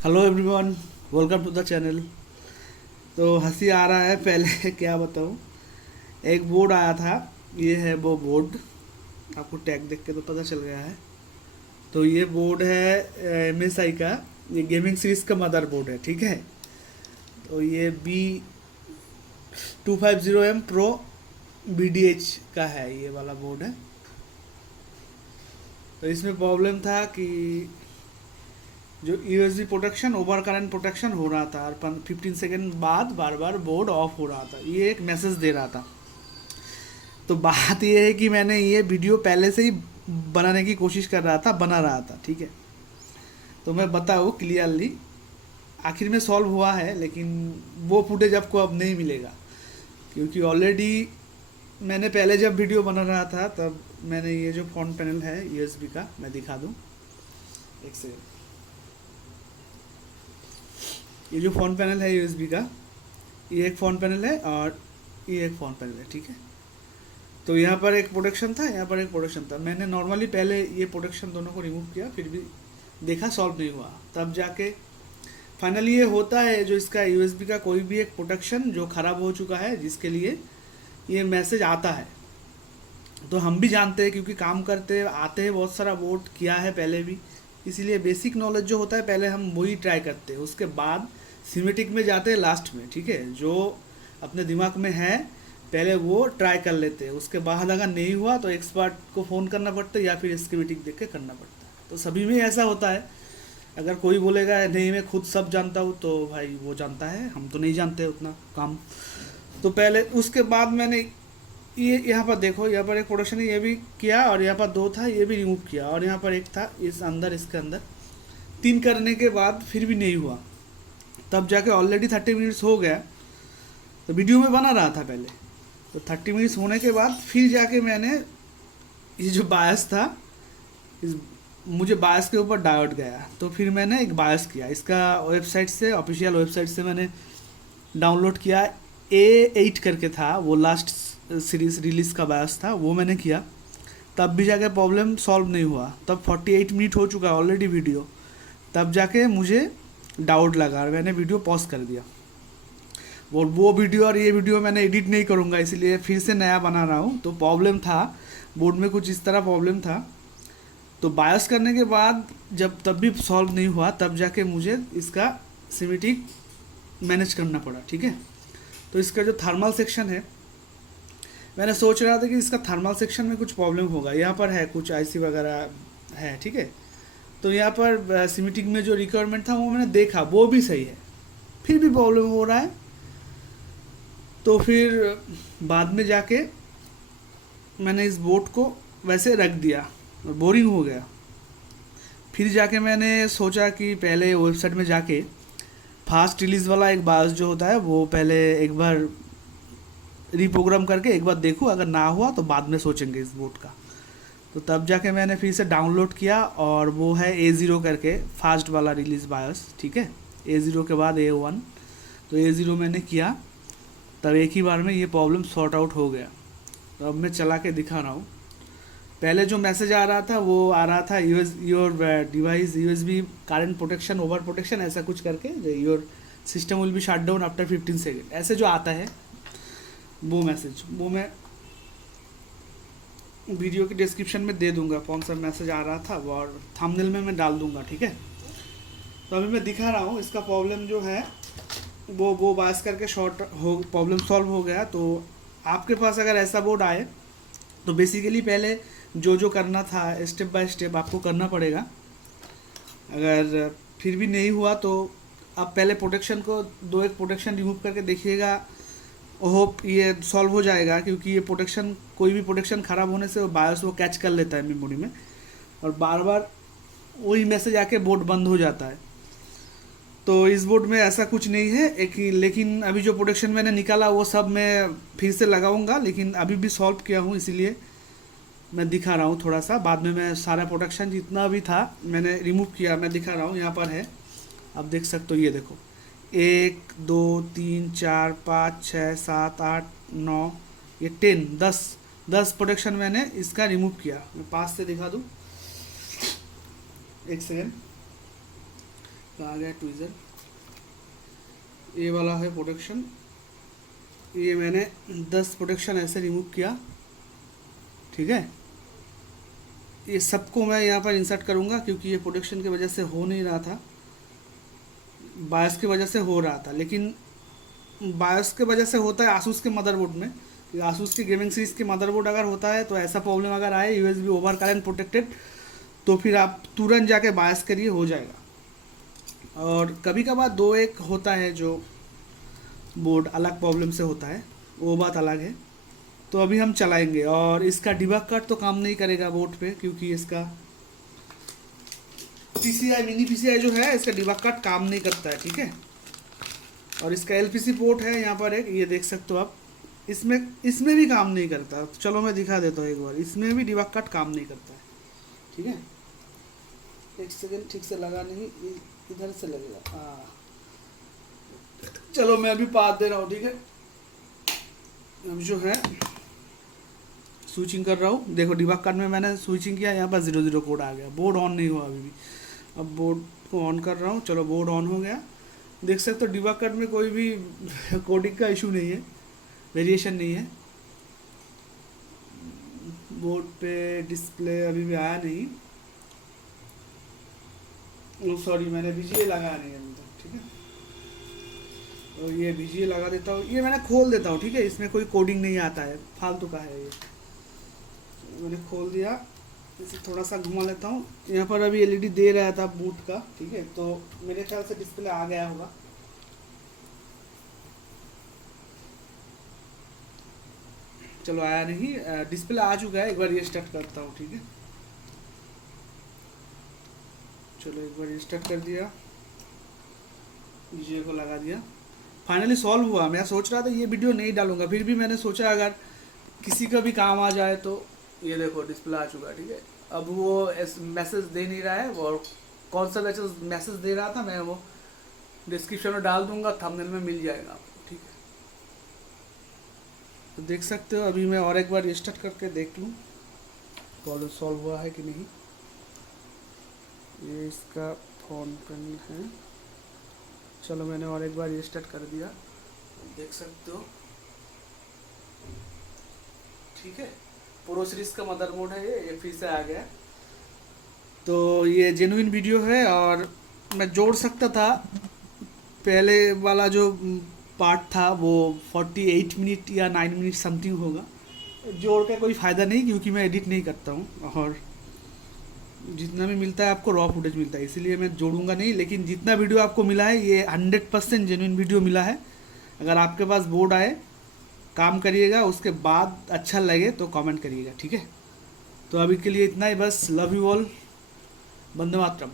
Hello everyone, welcome to the channel. तो हंसी आ रहा है पहले क्या बताऊँ। एक बोर्ड आया था, ये है वो बोर्ड। आपको टैग देख के तो पता चल गया है। तो ये बोर्ड है MSI का। ये गेमिंग सीरीज का मदर बोर्ड है, ठीक है। तो ये B250M Pro BDH का है, ये वाला बोर्ड है। तो इसमें प्रॉब्लम था कि जो USB protection, over current protection हो रहा था और 15 सेकेंड बाद बार बार बोर्ड ऑफ हो रहा था, ये एक मैसेज दे रहा था। तो बात ये है कि मैंने ये वीडियो पहले से ही बनाने की कोशिश कर रहा था, बना रहा था, ठीक है। तो मैं बताऊँ क्लियरली, आखिर में सॉल्व हुआ है, लेकिन वो फुटेज आपको अब नहीं मिलेगा, क्योंकि ऑलरेडी मैंने पहले जब वीडियो बना रहा था तब मैंने ये जो फ्रंट पैनल है USB का, मैं दिखा दूँ एक सेकंड। ये जो फ्रंट पैनल है USB का, ये एक फ़ोन पैनल है और ये एक फ़ोन पैनल है, ठीक है। तो यहाँ पर एक प्रोटेक्शन था, यहाँ पर एक प्रोटेक्शन था। मैंने नॉर्मली पहले ये प्रोटेक्शन दोनों को रिमूव किया, फिर भी देखा सॉल्व नहीं हुआ। तब जाके फाइनली ये होता है, जो इसका USB का कोई भी एक प्रोटेक्शन जो ख़राब हो चुका है, जिसके लिए ये मैसेज आता है। तो हम भी जानते हैं, क्योंकि काम करते आते हैं, बहुत सारा वोट किया है पहले भी। इसीलिए बेसिक नॉलेज जो होता है पहले हम वही ट्राई करते हैं, उसके बाद सिमेटिक में जाते हैं लास्ट में, ठीक है। जो अपने दिमाग में है पहले वो ट्राई कर लेते हैं, उसके बाद अगर नहीं हुआ तो एक्सपर्ट को फ़ोन करना पड़ता है या फिर स्कीमेटिक देख के करना पड़ता है। तो सभी में ऐसा होता है। अगर कोई बोलेगा नहीं मैं खुद सब जानता हूँ, तो भाई वो जानता है, हम तो नहीं जानते उतना काम। तो पहले उसके बाद मैंने ये यहाँ पर देखो, यहाँ पर एक प्रोडक्शन ये भी किया, और यहाँ पर दो था ये भी रिमूव किया, और यहाँ पर एक था इस अंदर, इसके अंदर तीन करने के बाद फिर भी नहीं हुआ। तब जाके ऑलरेडी 30 मिनट्स हो गया। तो वीडियो में बना रहा था पहले, तो 30 मिनट्स होने के बाद फिर जाके मैंने ये जो बायस था, इस मुझे बायस के ऊपर डायोड गया, तो फिर मैंने एक बायस किया इसका वेबसाइट से, ऑफिशियल वेबसाइट से मैंने डाउनलोड किया। A8 करके था वो, लास्ट सीरीज रिलीज़ का बायस था, वो मैंने किया। तब भी जाके प्रॉब्लम सॉल्व नहीं हुआ। तब 48 मिनट हो चुका ऑलरेडी वीडियो। तब जाके मुझे डाउट लगा और मैंने वीडियो पॉज कर दिया। वो वीडियो और ये वीडियो मैंने एडिट नहीं करूँगा, इसलिए फिर से नया बना रहा हूँ। तो प्रॉब्लम था बोर्ड में, कुछ इस तरह प्रॉब्लम था। तो बायस करने के बाद जब तब भी सॉल्व नहीं हुआ, तब जाके मुझे इसका सिमेटिक मैनेज करना पड़ा, ठीक है। तो इसका जो थर्मल सेक्शन है, मैंने सोच रहा था कि इसका थर्मल सेक्शन में कुछ प्रॉब्लम होगा। यहाँ पर है कुछ IC वगैरह है, ठीक है। तो यहाँ पर सिमेटिक में जो रिक्वायरमेंट था वो मैंने देखा, वो भी सही है, फिर भी प्रॉब्लम हो रहा है। तो फिर बाद में जाके मैंने इस बोर्ड को वैसे रख दिया, बोरिंग हो गया। फिर जाके मैंने सोचा कि पहले वेबसाइट में जाके फास्ट रिलीज़ वाला एक बायस जो होता है वो पहले एक बार रीप्रोग्राम करके एक बार देखूँ, अगर ना हुआ तो बाद में सोचेंगे इस बोर्ड का। तो तब जाके मैंने फिर से डाउनलोड किया, और वो है A0 करके फास्ट वाला रिलीज़ बायस, ठीक है। A0 के बाद A1, तो A0 मैंने किया, तब एक ही बार में ये प्रॉब्लम सॉर्ट आउट हो गया। तो अब मैं चला के दिखा रहा हूँ। पहले जो मैसेज आ रहा था वो आ रहा था your device USB current protection over protection, ऐसा कुछ करके, your system will be shut down after 15 second, ऐसे जो आता है वो मैसेज, वो मैं वीडियो के डिस्क्रिप्शन में दे दूंगा कौन सा मैसेज आ रहा था, और थंबनेल में मैं डाल दूंगा, ठीक है। तो अभी मैं दिखा रहा हूँ इसका प्रॉब्लम जो है, वो बायस करके शॉर्ट हो, प्रॉब्लम सॉल्व हो गया। तो आपके पास अगर ऐसा बोर्ड आए तो बेसिकली पहले जो जो करना था स्टेप बाय स्टेप आपको करना पड़ेगा। अगर फिर भी नहीं हुआ तो आप पहले प्रोटेक्शन को, दो एक प्रोटेक्शन रिमूव करके देखिएगा, होप ये सॉल्व हो जाएगा। क्योंकि ये प्रोटेक्शन, कोई भी प्रोटेक्शन ख़राब होने से वो बायोस वो कैच कर लेता है मेमोरी में, और बार बार वही मैसेज आके बोर्ड बंद हो जाता है। तो इस बोर्ड में ऐसा कुछ नहीं है एक ही, लेकिन अभी जो प्रोटेक्शन मैंने निकाला वो सब मैं फिर से लगाऊंगा, लेकिन अभी भी सॉल्व किया हूँ, इसीलिए मैं दिखा रहा हूँ थोड़ा सा। बाद में मैं सारा प्रोटेक्शन जितना भी था मैंने रिमूव किया, मैं दिखा रहा हूँ। यहाँ पर है, आप देख सकते हो, ये देखो 1 2 3 4 5 6 7 8 9, ये 10 प्रोटेक्शन मैंने इसका रिमूव किया। मैं पास से दिखा दूँ, एक सेकेंड। कहाँ गया ट्वीज़र, ये वाला है प्रोटेक्शन। ये मैंने 10 प्रोटेक्शन ऐसे रिमूव किया, ठीक है। ये सबको मैं यहाँ पर इंसर्ट करूँगा क्योंकि ये प्रोटेक्शन की वजह से हो नहीं रहा था, बायस की वजह से हो रहा था, लेकिन बायस की वजह से होता है आसूस के मदरबोर्ड में। आसूस की गेमिंग सीरीज़ के मदरबोर्ड अगर होता है तो ऐसा प्रॉब्लम अगर आए यूएसबी ओवर करंट प्रोटेक्टेड, तो फिर आप तुरंत जाके बायस करिए, हो जाएगा। और कभी कभार दो एक होता है जो बोर्ड अलग प्रॉब्लम से होता है, वो बात अलग है। तो अभी हम चलाएंगे, और इसका डिबग कार्ड तो काम नहीं करेगा बोर्ड पे क्योंकि इसका पीसीआई मिनी पीसीआई जो है इसका डिबग कार्ड काम नहीं करता है, ठीक है। और इसका एलपीसी पोर्ट है यहाँ पर एक, ये देख सकते हो आप, इसमें भी काम नहीं करता। चलो मैं दिखा देता हूँ एक बार, इसमें भी डिबग कार्ड काम नहीं करता है, ठीक है। एक सेकेंड, ठीक से लगा नहीं, इधर से लगेगा, हाँ। चलो मैं अभी पास दे रहा हूँ, ठीक है। अब जो है स्विचिंग कर रहा हूँ, देखो डिबग कार्ड में मैंने स्विचिंग किया, यहाँ पर 00 कोड आ गया, बोर्ड ऑन नहीं हुआ अभी भी। अब बोर्ड को ऑन कर रहा हूँ, चलो बोर्ड ऑन हो गया। देख सकते हो डिबग कार्ड में कोई भी कोडिंग का इशू नहीं है, वेरिएशन नहीं है। बोर्ड पे डिस्प्ले अभी भी आया नहीं, सॉरी मैंने VGA लगाया नहीं अभी तक, ठीक है। तो ये VGA लगा देता हूँ, ये मैंने खोल देता हूँ, ठीक है। इसमें कोई कोडिंग नहीं आता है, फालतू का है ये। मैंने खोल दिया, इसे थोड़ा सा घुमा लेता हूँ। यहाँ पर अभी LED दे रहा था बूट का, ठीक है। तो मेरे ख्याल से डिस्प्ले आ गया होगा। चलो आया नहीं, डिस्प्ले आ चुका है। एक बार ये स्टार्ट करता हूँ, ठीक है। चलो एक बार रिस्टार्ट कर दिया, VGA को लगा दिया, फाइनली सॉल्व हुआ। मैं सोच रहा था ये वीडियो नहीं डालूंगा, फिर भी मैंने सोचा अगर किसी का भी काम आ जाए तो। ये देखो डिस्प्ले आ चुका है, ठीक है। अब वो मैसेज दे नहीं रहा है, और कौन सा मैसेज दे रहा था मैं वो डिस्क्रिप्शन में डाल दूंगा, थंबनेल में मिल जाएगा आपको, ठीक है। तो देख सकते हो, अभी मैं और एक बार रिस्टार्ट करके देख लूँ प्रॉब्लम सॉल्व हुआ है कि नहीं। ये इसका फोन पैनल है, चलो मैंने और एक बार रिस्टार्ट कर दिया, देख सकते हो, ठीक है। प्रो सीरीज का मदरबोर्ड है ये फिर से आ गया। तो ये जेन्युइन वीडियो है, और मैं जोड़ सकता था, पहले वाला जो पार्ट था वो 48 मिनट या 9 मिनट समथिंग होगा। जोड़ के कोई फ़ायदा नहीं क्योंकि मैं एडिट नहीं करता हूँ, और जितना भी मिलता है आपको रॉ फुटेज मिलता है, इसीलिए मैं जोड़ूंगा नहीं। लेकिन जितना वीडियो आपको मिला है ये 100% जेन्युइन वीडियो मिला है। अगर आपके पास बोर्ड आए, काम करिएगा, उसके बाद अच्छा लगे तो कमेंट करिएगा, ठीक है। तो अभी के लिए इतना ही बस। Love you all, Vande Mataram.